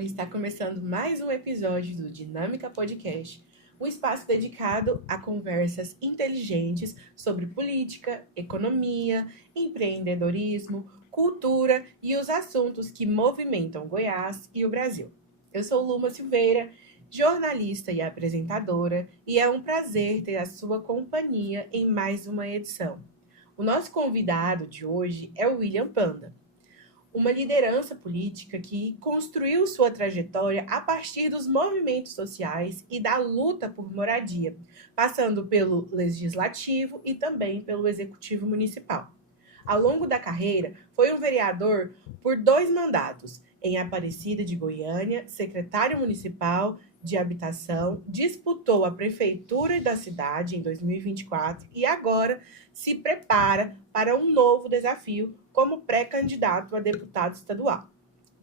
Está começando mais um episódio do Dinâmica Podcast, um espaço dedicado a conversas inteligentes sobre política, economia, empreendedorismo, cultura e os assuntos que movimentam Goiás e o Brasil. Eu sou Luma Silveira, jornalista e apresentadora, e é um prazer ter a sua companhia em mais uma edição. O nosso convidado de hoje é o William Panda, uma liderança política que construiu sua trajetória a partir dos movimentos sociais e da luta por moradia, passando pelo legislativo e também pelo executivo municipal. Ao longo da carreira, foi um vereador por 2 mandatos, em Aparecida de Goiânia, secretário municipal de habitação, disputou a prefeitura da cidade em 2024 e agora se prepara para um novo desafio como pré-candidato a deputado estadual.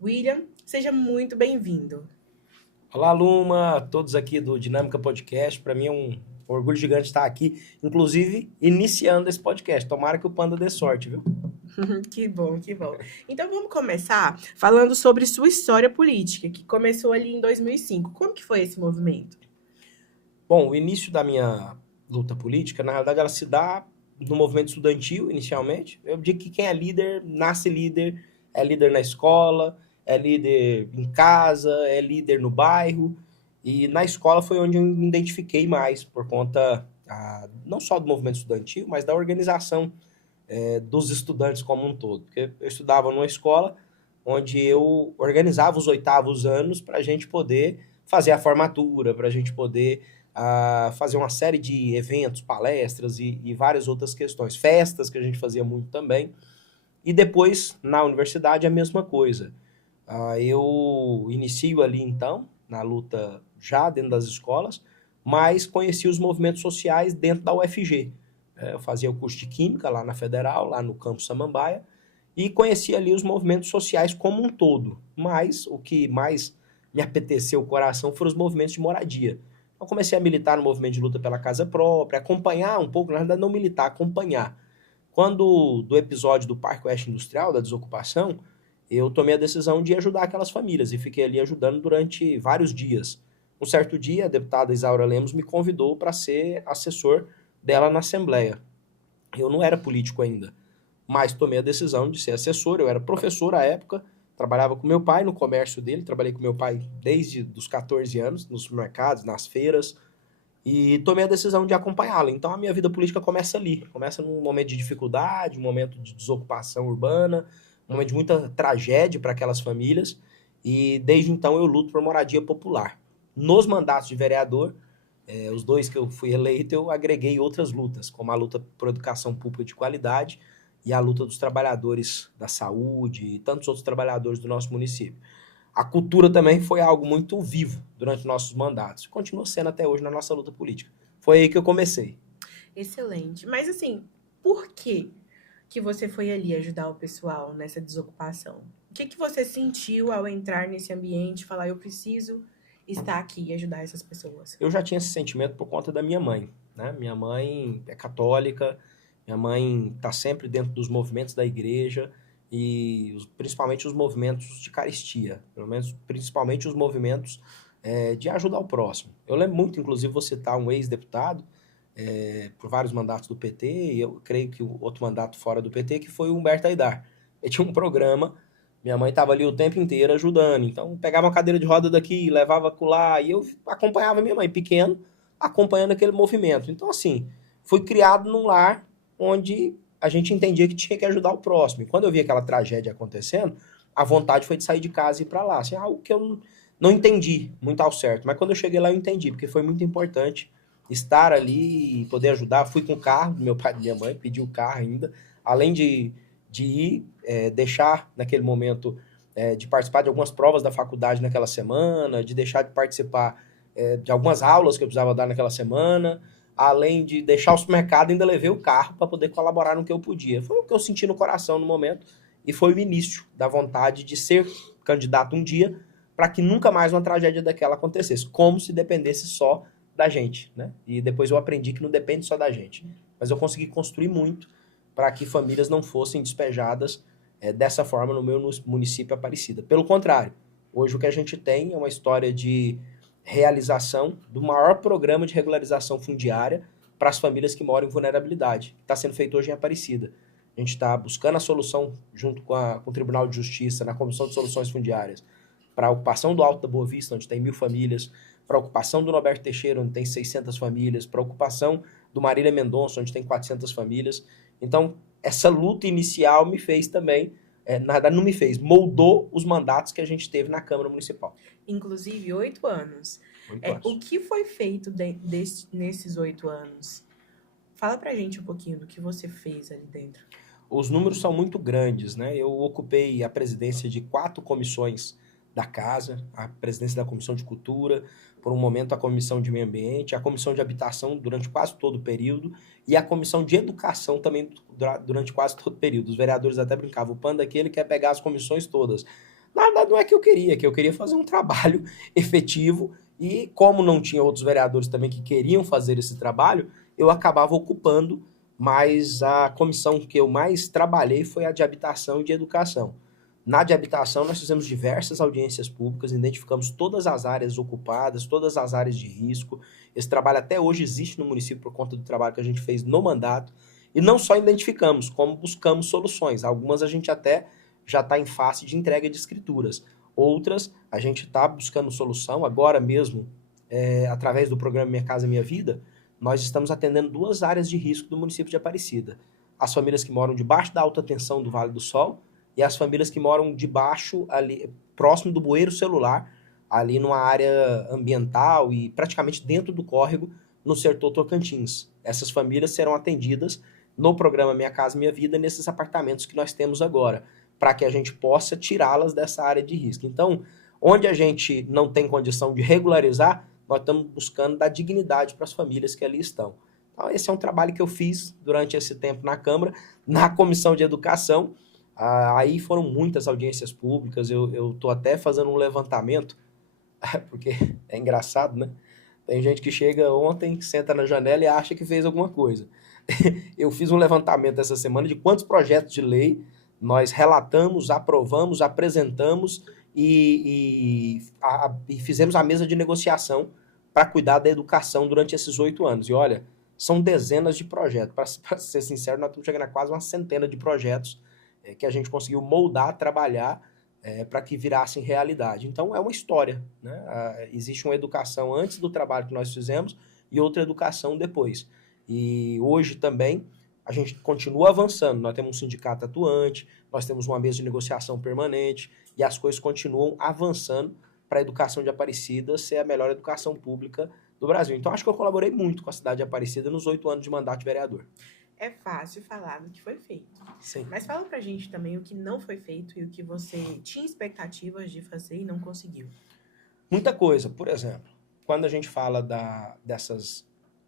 William, seja muito bem-vindo. Olá, Luma, todos aqui do Dinâmica Podcast. Para mim é um orgulho gigante estar aqui, inclusive iniciando esse podcast. Tomara que o Panda dê sorte, viu? Que bom, que bom. Então vamos começar falando sobre sua história política, que começou ali em 2005. Como que foi esse movimento? Bom, o início da minha luta política, na realidade, ela se dá no movimento estudantil, inicialmente. Eu digo que quem é líder, nasce líder, é líder na escola, é líder em casa, é líder no bairro. E na escola foi onde eu me identifiquei mais, por conta não só do movimento estudantil, mas da organização dos estudantes como um todo. Porque eu estudava numa escola onde eu organizava os 8º anos para a gente poder fazer a formatura, para a gente poder fazer uma série de eventos, palestras e várias outras questões. Festas que a gente fazia muito também. E depois, na universidade, a mesma coisa. Eu inicio ali, então, na luta já dentro das escolas, mas conheci os movimentos sociais dentro da UFG. Eu fazia o curso de Química lá na Federal, lá no campus Samambaia, e conheci ali os movimentos sociais como um todo. Mas o que mais me apeteceu o coração foram os movimentos de moradia. Eu comecei a militar no movimento de luta pela casa própria, acompanhar um pouco, na verdade não militar, acompanhar. Quando do episódio do Parque Oeste Industrial, da desocupação, eu tomei a decisão de ajudar aquelas famílias e fiquei ali ajudando durante vários dias. Um certo dia, a deputada Isaura Lemos me convidou para ser assessor dela na Assembleia. Eu não era político ainda, mas tomei a decisão de ser assessor. Eu era professor à época, trabalhava com meu pai no comércio dele, trabalhei com meu pai desde os 14 anos, nos supermercados, nas feiras, e tomei a decisão de acompanhá-lo. Então a minha vida política começa ali, começa num momento de dificuldade, um momento de desocupação urbana, um momento de muita tragédia para aquelas famílias, e desde então eu luto por moradia popular. Nos mandatos de vereador, os 2 que eu fui eleito, eu agreguei outras lutas, como a luta por educação pública de qualidade e a luta dos trabalhadores da saúde e tantos outros trabalhadores do nosso município. A cultura também foi algo muito vivo durante nossos mandatos. Continua sendo até hoje na nossa luta política. Foi aí que eu comecei. Excelente. Mas assim, por que você foi ali ajudar o pessoal nessa desocupação? O que você sentiu ao entrar nesse ambiente e falar, eu preciso estar aqui e ajudar essas pessoas? Eu já tinha esse sentimento por conta da minha mãe, né? Minha mãe é católica, minha mãe está sempre dentro dos movimentos da igreja e principalmente os movimentos de caristia, pelo menos principalmente os movimentos de ajuda ao próximo. Eu lembro muito, inclusive, vou citar um ex-deputado por vários mandatos do PT, e eu creio que o outro mandato fora do PT, que foi o Humberto Aidar. Ele tinha um programa, minha mãe estava ali o tempo inteiro ajudando, então pegava uma cadeira de roda daqui, levava acolá, e eu acompanhava minha mãe, pequeno, acompanhando aquele movimento. Então, assim, fui criado num lar onde a gente entendia que tinha que ajudar o próximo. E quando eu vi aquela tragédia acontecendo, a vontade foi de sair de casa e ir para lá. Assim, algo que eu não entendi muito ao certo, mas quando eu cheguei lá eu entendi, porque foi muito importante estar ali e poder ajudar. Fui com o carro do meu pai e da minha mãe, pedi o carro ainda, além de ir, deixar naquele momento de participar de algumas provas da faculdade naquela semana, de deixar de participar de algumas aulas que eu precisava dar naquela semana, além de deixar o supermercado, ainda levei o carro para poder colaborar no que eu podia. Foi o que eu senti no coração no momento e foi o início da vontade de ser candidato um dia para que nunca mais uma tragédia daquela acontecesse, como se dependesse só da gente, né? E depois eu aprendi que não depende só da gente, mas eu consegui construir muito para que famílias não fossem despejadas dessa forma no meu município Aparecida. Pelo contrário, Hoje o que a gente tem é uma história de realização do maior programa de regularização fundiária para as famílias que moram em vulnerabilidade, que está sendo feito hoje em Aparecida. A gente está buscando a solução junto com o Tribunal de Justiça, na Comissão de Soluções Fundiárias, para a ocupação do Alto da Boa Vista, onde tem 1.000 famílias, para a ocupação do Norberto Teixeira, onde tem 600 famílias, para a ocupação do Marília Mendonça, onde tem 400 famílias. Então, essa luta inicial me fez também, na verdade não me fez, moldou os mandatos que a gente teve na Câmara Municipal. Inclusive, 8 anos. 8 anos. O que foi feito nesses 8 anos? Fala pra gente um pouquinho do que você fez ali dentro. Os números são muito grandes, né? Eu ocupei a presidência de 4 comissões da casa, a presidência da Comissão de Cultura, por um momento a Comissão de Meio Ambiente, a Comissão de Habitação durante quase todo o período e a Comissão de Educação também durante quase todo o período. Os vereadores até brincavam, o Panda aqui ele quer pegar as comissões todas. Na verdade não é que eu queria fazer um trabalho efetivo e como não tinha outros vereadores também que queriam fazer esse trabalho, eu acabava ocupando, mas a comissão que eu mais trabalhei foi a de Habitação e de Educação. Na de habitação, nós fizemos diversas audiências públicas, identificamos todas as áreas ocupadas, todas as áreas de risco. Esse trabalho até hoje existe no município por conta do trabalho que a gente fez no mandato. E não só identificamos, como buscamos soluções. Algumas a gente até já está em fase de entrega de escrituras. Outras, a gente está buscando solução. Agora mesmo, através do programa Minha Casa Minha Vida, nós estamos atendendo 2 áreas de risco do município de Aparecida. As famílias que moram debaixo da alta tensão do Vale do Sol, e as famílias que moram debaixo, ali, próximo do bueiro celular, ali numa área ambiental e praticamente dentro do córrego, no setor Tocantins. Essas famílias serão atendidas no programa Minha Casa Minha Vida, nesses apartamentos que nós temos agora, para que a gente possa tirá-las dessa área de risco. Então, onde a gente não tem condição de regularizar, nós estamos buscando dar dignidade para as famílias que ali estão. Então, esse é um trabalho que eu fiz durante esse tempo na Câmara, na Comissão de Educação. Aí foram muitas audiências públicas, eu estou até fazendo um levantamento, porque é engraçado, né? Tem gente que chega ontem, senta na janela e acha que fez alguma coisa. Eu fiz um levantamento essa semana de quantos projetos de lei nós relatamos, aprovamos, apresentamos e fizemos a mesa de negociação para cuidar da educação durante esses 8 anos. E olha, são dezenas de projetos. Para ser sincero, nós estamos chegando a quase uma centena de projetos que a gente conseguiu moldar, trabalhar para que virassem realidade. Então, é uma história, né? Existe uma educação antes do trabalho que nós fizemos e outra educação depois. E hoje também a gente continua avançando. Nós temos um sindicato atuante, nós temos uma mesa de negociação permanente e as coisas continuam avançando para a educação de Aparecida ser a melhor educação pública do Brasil. Então, acho que eu colaborei muito com a cidade de Aparecida nos 8 anos de mandato de vereador. É fácil falar do que foi feito. Sim. Mas fala pra gente também o que não foi feito e o que você tinha expectativas de fazer e não conseguiu. Muita coisa. Por exemplo, quando a gente fala dessas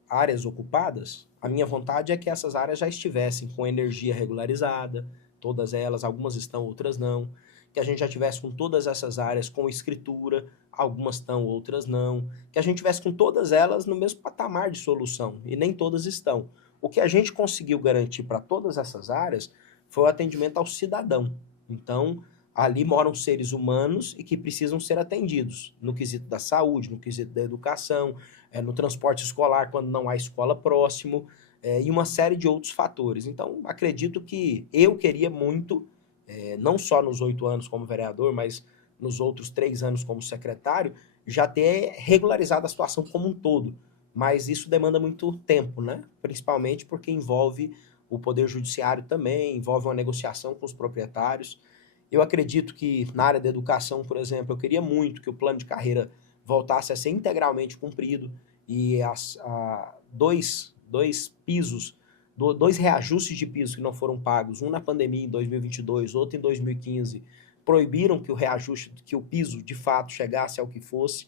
áreas ocupadas, a minha vontade é que essas áreas já estivessem com energia regularizada, todas elas, algumas estão, outras não. Que a gente já tivesse com todas essas áreas com escritura, algumas estão, outras não. Que a gente tivesse com todas elas no mesmo patamar de solução, e nem todas estão. O que a gente conseguiu garantir para todas essas áreas foi o atendimento ao cidadão. Então, ali moram seres humanos e que precisam ser atendidos no quesito da saúde, no quesito da educação, no transporte escolar quando não há escola próximo, e uma série de outros fatores. Então, acredito que eu queria muito, não só nos 8 anos como vereador, mas nos outros 3 anos como secretário, já ter regularizado a situação como um todo. Mas isso demanda muito tempo, né? Principalmente porque envolve o Poder Judiciário também, envolve uma negociação com os proprietários. Eu acredito que na área da educação, por exemplo, eu queria muito que o plano de carreira voltasse a ser integralmente cumprido e dois reajustes de pisos que não foram pagos, um na pandemia em 2022, outro em 2015, proibiram que o reajuste, que o piso de fato chegasse ao que fosse.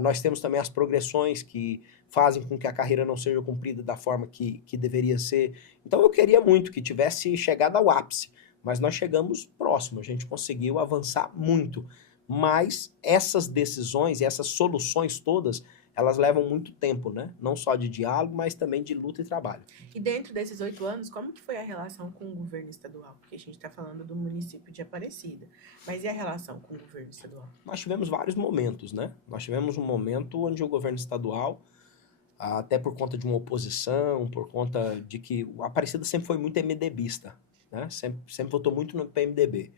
Nós temos também as progressões que fazem com que a carreira não seja cumprida da forma que deveria ser. Então eu queria muito que tivesse chegado ao ápice, mas nós chegamos próximo, a gente conseguiu avançar muito. Mas essas decisões e essas soluções todas, elas levam muito tempo, né? Não só de diálogo, mas também de luta e trabalho. E dentro desses 8 anos, como que foi a relação com o governo estadual? Porque a gente está falando do município de Aparecida. Mas e a relação com o governo estadual? Nós tivemos vários momentos, né? Nós tivemos um momento onde o governo estadual, até por conta de uma oposição, por conta de que o Aparecida sempre foi muito MDBista, né? Sempre votou muito no PMDB.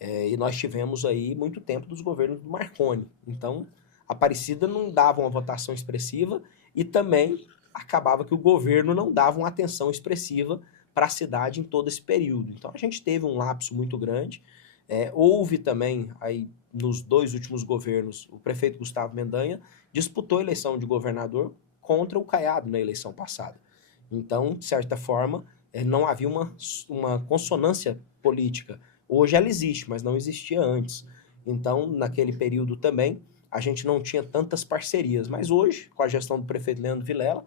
E nós tivemos aí muito tempo dos governos do Marconi. Então, a Aparecida não dava uma votação expressiva e também acabava que o governo não dava uma atenção expressiva para a cidade em todo esse período. Então, a gente teve um lapso muito grande. Houve também, aí, nos 2 últimos governos, o prefeito Gustavo Mendanha disputou a eleição de governador contra o Caiado na eleição passada. Então, de certa forma, não havia uma consonância política. Hoje ela existe, mas não existia antes. Então, naquele período também, a gente não tinha tantas parcerias. Mas hoje, com a gestão do prefeito Leandro Vilela,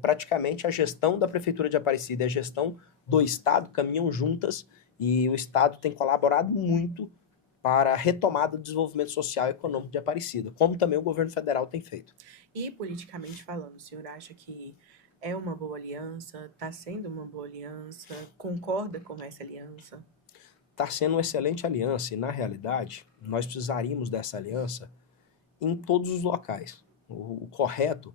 praticamente a gestão da Prefeitura de Aparecida e a gestão do Estado caminham juntas e o Estado tem colaborado muito para a retomada do desenvolvimento social e econômico de Aparecida, como também o governo federal tem feito. E politicamente falando, o senhor acha que é uma boa aliança? Está sendo uma boa aliança? Concorda com essa aliança? Está sendo uma excelente aliança e, na realidade, nós precisaríamos dessa aliança em todos os locais. O correto,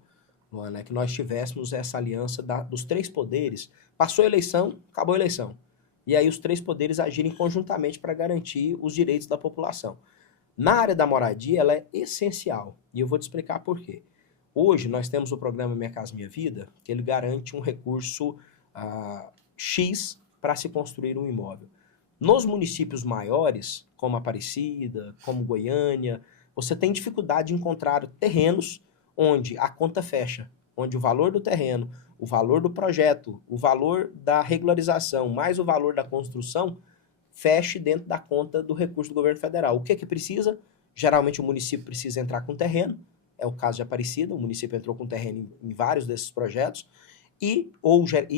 Luana, é que nós tivéssemos essa aliança dos 3 poderes. Passou a eleição, acabou a eleição. E aí os 3 poderes agirem conjuntamente para garantir os direitos da população. Na área da moradia, ela é essencial. E eu vou te explicar por quê. Hoje, nós temos o programa Minha Casa Minha Vida, que ele garante um recurso X para se construir um imóvel. Nos municípios maiores, como Aparecida, como Goiânia, você tem dificuldade de encontrar terrenos onde a conta fecha, onde o valor do terreno, o valor do projeto, o valor da regularização, mais o valor da construção, feche dentro da conta do recurso do governo federal. O que que precisa? Geralmente o município precisa entrar com terreno, é o caso de Aparecida, o município entrou com terreno em vários desses projetos, e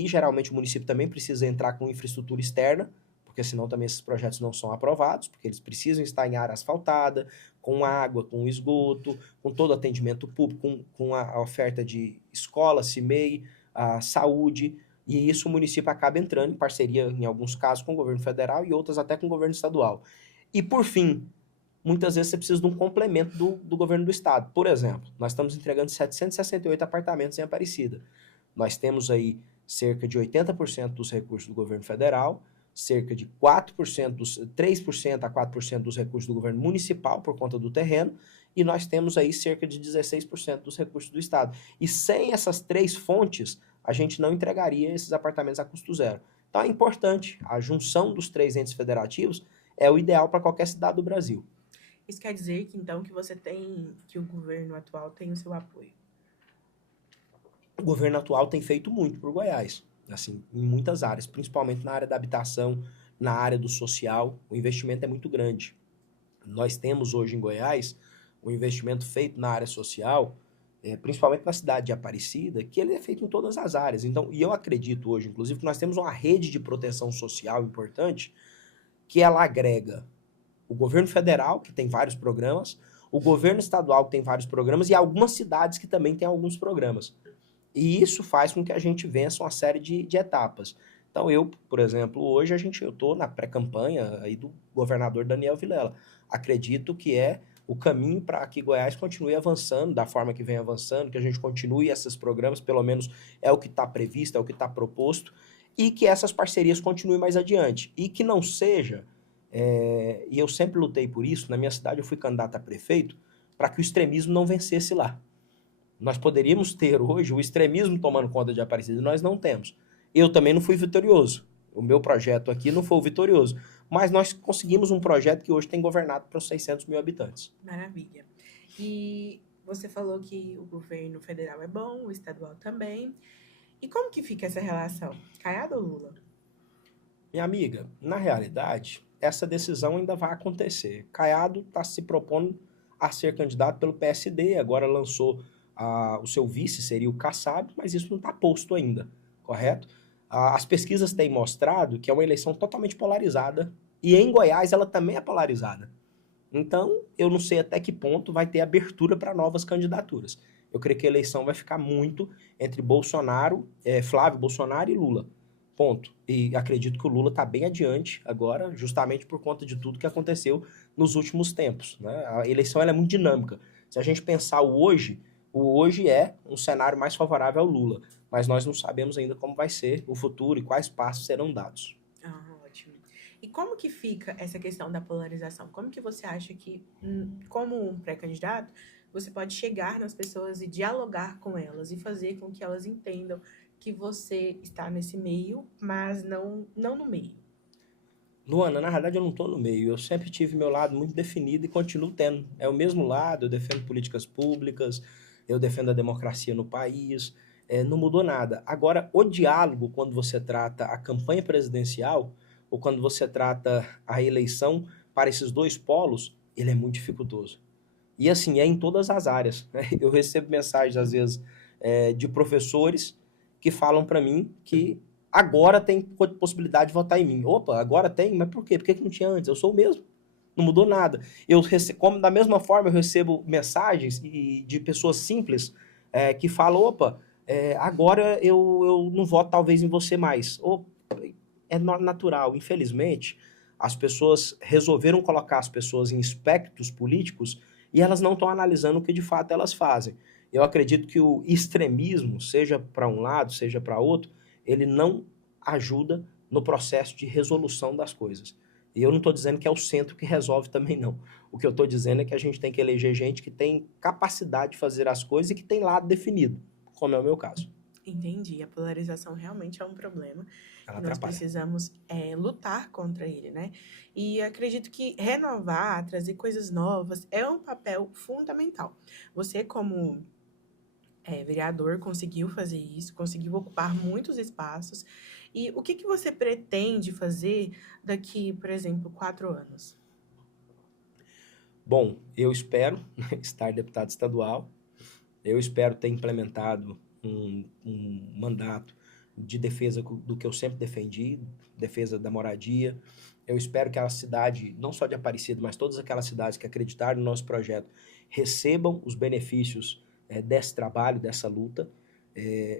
geralmente o município também precisa entrar com infraestrutura externa, porque senão também esses projetos não são aprovados, porque eles precisam estar em área asfaltada, com água, com esgoto, com todo atendimento público, com a oferta de escola, CIMEI, a saúde, e isso o município acaba entrando em parceria, em alguns casos, com o governo federal e outras até com o governo estadual. E, por fim, muitas vezes você precisa de um complemento do governo do estado. Por exemplo, nós estamos entregando 768 apartamentos em Aparecida. Nós temos aí cerca de 80% dos recursos do governo federal, cerca de 3% a 4% dos recursos do governo municipal por conta do terreno, e nós temos aí cerca de 16% dos recursos do estado. E sem essas 3 fontes, a gente não entregaria esses apartamentos a custo zero. Então é importante, a junção dos 3 entes federativos é o ideal para qualquer cidade do Brasil. Isso quer dizer que então que o governo atual tem o seu apoio? O governo atual tem feito muito por Goiás, assim, em muitas áreas, principalmente na área da habitação, na área do social, o investimento é muito grande. Nós temos hoje em Goiás o investimento feito na área social, principalmente na cidade de Aparecida, que ele é feito em todas as áreas. Então, e eu acredito hoje, inclusive, que nós temos uma rede de proteção social importante, que ela agrega o governo federal, que tem vários programas, o governo estadual, que tem vários programas, e algumas cidades que também têm alguns programas. E isso faz com que a gente vença uma série de etapas. Então eu, por exemplo, hoje eu estou na pré-campanha aí do governador Daniel Vilela. Acredito que é o caminho para que Goiás continue avançando da forma que vem avançando, que a gente continue esses programas, pelo menos é o que está previsto, é o que está proposto, e que essas parcerias continuem mais adiante. E que não seja, e eu sempre lutei por isso, na minha cidade eu fui candidato a prefeito, para que o extremismo não vencesse lá. Nós poderíamos ter hoje o extremismo tomando conta de Aparecida, e nós não temos. Eu também não fui vitorioso. O meu projeto aqui não foi o vitorioso. Mas nós conseguimos um projeto que hoje tem governado para os 600 mil habitantes. Maravilha. E você falou que o governo federal é bom, o estadual também. E como que fica essa relação? Caiado ou Lula? Minha amiga, na realidade, essa decisão ainda vai acontecer. Caiado está se propondo a ser candidato pelo PSD, agora lançou o seu vice, seria o Kassab, mas isso não está posto ainda, correto? As pesquisas têm mostrado que é uma eleição totalmente polarizada, e em Goiás ela também é polarizada. Então, eu não sei até que ponto vai ter abertura para novas candidaturas. eu creio que a eleição vai ficar muito entre Bolsonaro, Flávio Bolsonaro e Lula. Ponto. E acredito que o Lula está bem adiante agora, justamente por conta de tudo que aconteceu nos últimos tempos, né? A eleição ela é muito dinâmica. Se a gente pensar o hoje é um cenário mais favorável ao Lula, mas nós não sabemos ainda como vai ser o futuro e quais passos serão dados. Ótimo. E como que fica essa questão da polarização? Como que você acha que, como um pré-candidato, você pode chegar nas pessoas e dialogar com elas e fazer com que elas entendam que você está nesse meio, mas não no meio? Luana, na verdade eu não estou no meio, eu sempre tive meu lado muito definido e continuo tendo. É o mesmo lado, eu defendo políticas públicas, eu defendo a democracia no país, não mudou nada. Agora, o diálogo, quando você trata a campanha presidencial, ou quando você trata a eleição para esses dois polos, ele é muito dificultoso. E assim, é em todas as áreas, né? Eu recebo mensagens, às vezes, de professores que falam para mim que agora tem possibilidade de votar em mim. Opa, agora tem? Mas por quê? Por que não tinha antes? Eu sou o mesmo. Não mudou nada. Como da mesma forma eu recebo mensagens de pessoas simples que falam, opa, agora eu não voto talvez em você mais. Opa, é natural. Infelizmente, as pessoas resolveram colocar as pessoas em espectros políticos e elas não estão analisando o que de fato elas fazem. Eu acredito que o extremismo, seja para um lado, seja para outro, ele não ajuda no processo de resolução das coisas. E eu não estou dizendo que é o centro que resolve também, não. O que eu estou dizendo é que a gente tem que eleger gente que tem capacidade de fazer as coisas e que tem lado definido, como é o meu caso. Entendi. A polarização realmente é um problema. Ela Nós atrapalha. precisamos lutar contra ele, né? E acredito que renovar, trazer coisas novas é um papel fundamental. Você, como vereador, conseguiu fazer isso, conseguiu ocupar muitos espaços. E o que você pretende fazer daqui, por exemplo, 4 anos? Bom, eu espero estar deputado estadual, eu espero ter implementado um mandato de defesa do que eu sempre defendi, defesa da moradia. Eu espero que a cidade, não só de Aparecida, mas todas aquelas cidades que acreditaram no nosso projeto, recebam os benefícios desse trabalho, dessa luta.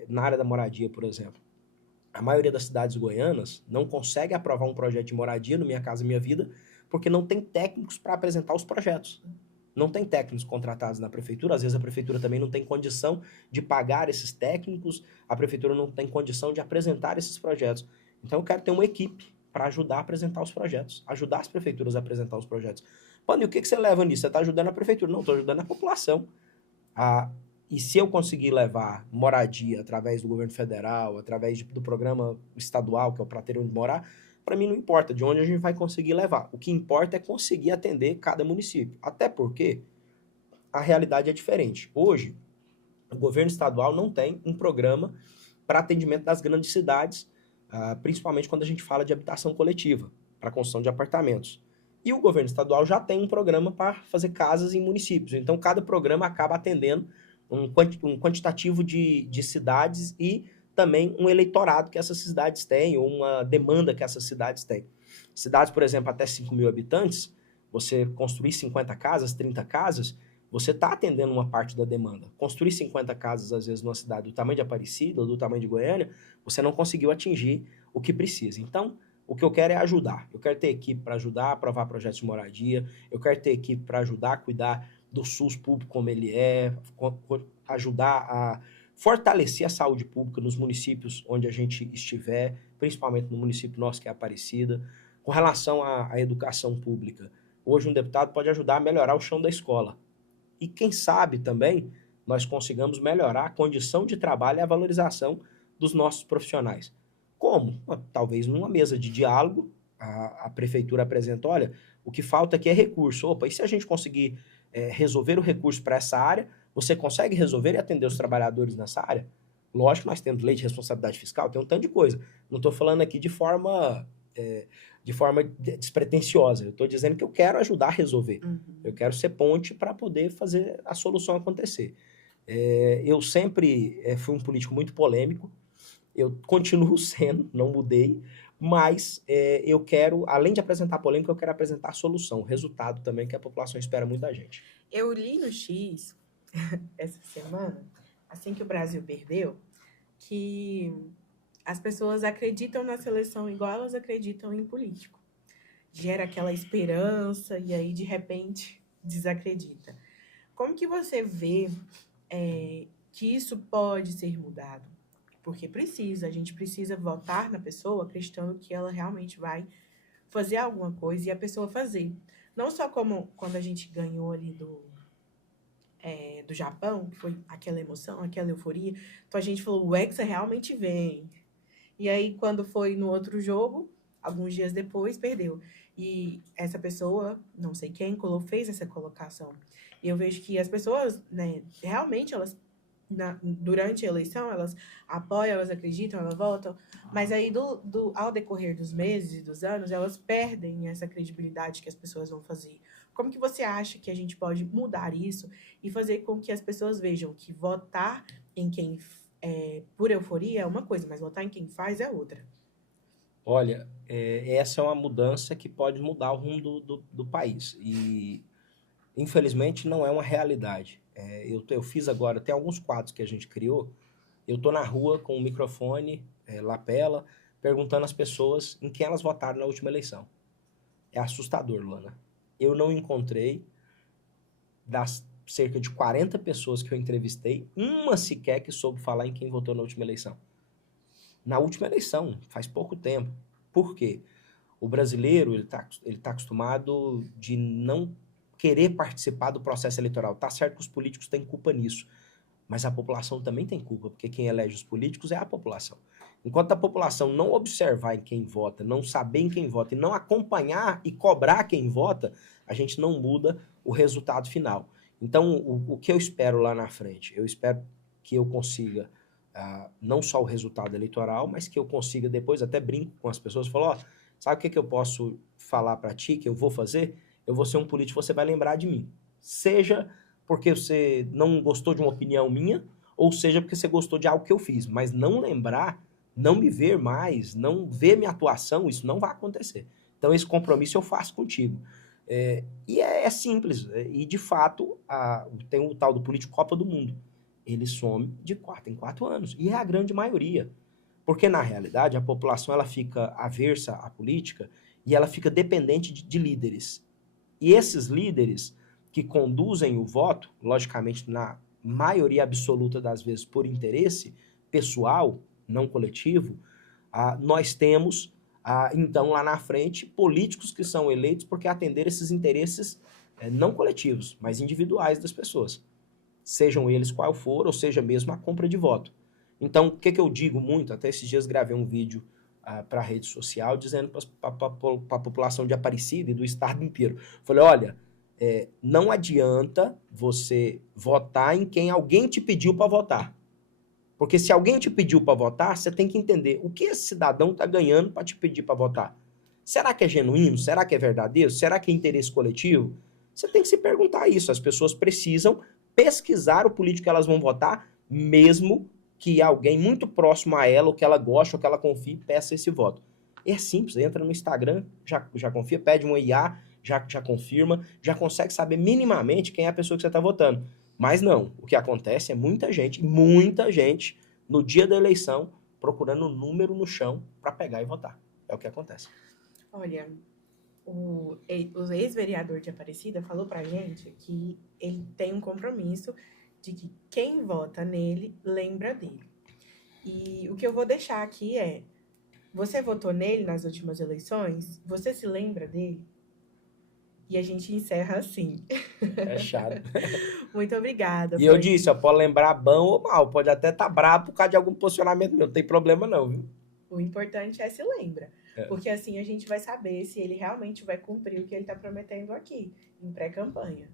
Na área da moradia, por exemplo, a maioria das cidades goianas não consegue aprovar um projeto de moradia no Minha Casa Minha Vida porque não tem técnicos para apresentar os projetos. Não tem técnicos contratados na prefeitura, às vezes a prefeitura também não tem condição de pagar esses técnicos, a prefeitura não tem condição de apresentar esses projetos. Então eu quero ter uma equipe para ajudar a apresentar os projetos, ajudar as prefeituras a apresentar os projetos. Mano, e o que você leva nisso? Você está ajudando a prefeitura? Não, estou ajudando a população. E se eu conseguir levar moradia através do governo federal, através do programa estadual, que é o Pra Ter Onde Morar, para mim não importa de onde a gente vai conseguir levar. O que importa é conseguir atender cada município. Até porque a realidade é diferente. Hoje, o governo estadual não tem um programa para atendimento das grandes cidades, principalmente quando a gente fala de habitação coletiva, para construção de apartamentos. E o governo estadual já tem um programa para fazer casas em municípios. Então, cada programa acaba atendendo um quantitativo de cidades e também um eleitorado que essas cidades têm, ou uma demanda que essas cidades têm. Cidades, por exemplo, até 5 mil habitantes, você construir 50 casas, 30 casas, você está atendendo uma parte da demanda. Construir 50 casas, às vezes, numa cidade do tamanho de Aparecida ou do tamanho de Goiânia, você não conseguiu atingir o que precisa. Então, o que eu quero é ajudar. Eu quero ter equipe para ajudar a aprovar projetos de moradia, eu quero ter equipe para ajudar a cuidar do SUS público como ele é, ajudar a fortalecer a saúde pública nos municípios onde a gente estiver, principalmente no município nosso que é Aparecida. Com relação à educação pública, hoje um deputado pode ajudar a melhorar o chão da escola. E quem sabe também nós consigamos melhorar a condição de trabalho e a valorização dos nossos profissionais. Como? Talvez numa mesa de diálogo, a prefeitura apresenta, olha, o que falta aqui é recurso. Opa, e se a gente conseguir resolver o recurso para essa área, você consegue resolver e atender os trabalhadores nessa área? Lógico que nós temos lei de responsabilidade fiscal, tem um tanto de coisa. Não estou falando aqui de forma despretensiosa. Eu estou dizendo que eu quero ajudar a resolver. Uhum. Eu quero ser ponte para poder fazer a solução acontecer. Eu sempre fui um político muito polêmico. Eu continuo sendo, não mudei, mas eu quero, além de apresentar polêmica, eu quero apresentar a solução, o resultado também que a população espera muito da gente. Eu li no X essa semana, assim que o Brasil perdeu, que as pessoas acreditam na seleção igual elas acreditam em político. Gera aquela esperança e aí, de repente, desacredita. Como que você vê que isso pode ser mudado? Porque a gente precisa votar na pessoa acreditando que ela realmente vai fazer alguma coisa e a pessoa fazer. Não só como quando a gente ganhou ali do Japão, que foi aquela emoção, aquela euforia. Então a gente falou, o Hexa realmente vem. E aí, quando foi no outro jogo, alguns dias depois, perdeu. E essa pessoa, não sei quem, fez essa colocação. E eu vejo que as pessoas, né, realmente, elas, durante a eleição, elas apoiam, elas acreditam, elas votam, mas aí, ao decorrer dos meses e dos anos, elas perdem essa credibilidade que as pessoas vão fazer. Como que você acha que a gente pode mudar isso e fazer com que as pessoas vejam que votar em quem por euforia é uma coisa, mas votar em quem faz é outra? Olha, essa é uma mudança que pode mudar o rumo do país. E, infelizmente, não é uma realidade. Eu fiz agora, tem alguns quadros que a gente criou. Eu estou na rua com o microfone, lapela, perguntando às pessoas em quem elas votaram na última eleição. É assustador, Luana. Eu não encontrei, das cerca de 40 pessoas que eu entrevistei, uma sequer que soube falar em quem votou na última eleição. Na última eleição, faz pouco tempo. Por quê? O brasileiro ele tá acostumado de não querer participar do processo eleitoral. Tá certo que os políticos têm culpa nisso, mas a população também tem culpa, porque quem elege os políticos é a população. Enquanto a população não observar em quem vota, não saber em quem vota e não acompanhar e cobrar quem vota, a gente não muda o resultado final. Então, o que eu espero lá na frente? Eu espero que eu consiga não só o resultado eleitoral, mas que eu consiga depois, até brinco com as pessoas, falo, ó, sabe o que eu posso falar para ti, que eu vou fazer? Eu vou ser um político, você vai lembrar de mim. Seja porque você não gostou de uma opinião minha, ou seja porque você gostou de algo que eu fiz, mas não lembrar, não me ver mais, não ver minha atuação, isso não vai acontecer. Então esse compromisso eu faço contigo. E é simples, e de fato tem o tal do político Copa do Mundo. Ele some de 4 em 4 anos, e é a grande maioria. Porque, na realidade, a população ela fica aversa à política e ela fica dependente de líderes. E esses líderes que conduzem o voto, logicamente, na maioria absoluta das vezes por interesse pessoal, não coletivo, nós temos, então, lá na frente, políticos que são eleitos porque atenderam esses interesses não coletivos, mas individuais das pessoas. Sejam eles qual for, ou seja mesmo a compra de voto. Então, o que eu digo muito, até esses dias gravei um vídeo para a rede social, dizendo para a população de Aparecida e do estado inteiro. Falei, olha, não adianta você votar em quem alguém te pediu para votar. Porque se alguém te pediu para votar, você tem que entender o que esse cidadão está ganhando para te pedir para votar. Será que é genuíno? Será que é verdadeiro? Será que é interesse coletivo? Você tem que se perguntar isso. As pessoas precisam pesquisar o político que elas vão votar, mesmo que alguém muito próximo a ela, ou que ela goste, ou que ela confie, peça esse voto. É simples, entra no Instagram, já confia, pede um IA, já confirma, já consegue saber minimamente quem é a pessoa que você está votando. Mas não, o que acontece é muita gente, no dia da eleição, procurando um número no chão para pegar e votar. É o que acontece. Olha, o ex-vereador de Aparecida falou pra gente que ele tem um compromisso de que quem vota nele lembra dele. E o que eu vou deixar aqui é: você votou nele nas últimas eleições? Você se lembra dele? E a gente encerra assim. É chato. Muito obrigada. E eu disse, ó, pode lembrar bom ou mal, pode até estar bravo por causa de algum posicionamento meu, não tem problema não, viu? O importante é se lembra. Porque assim a gente vai saber se ele realmente vai cumprir o que ele está prometendo aqui, em pré-campanha.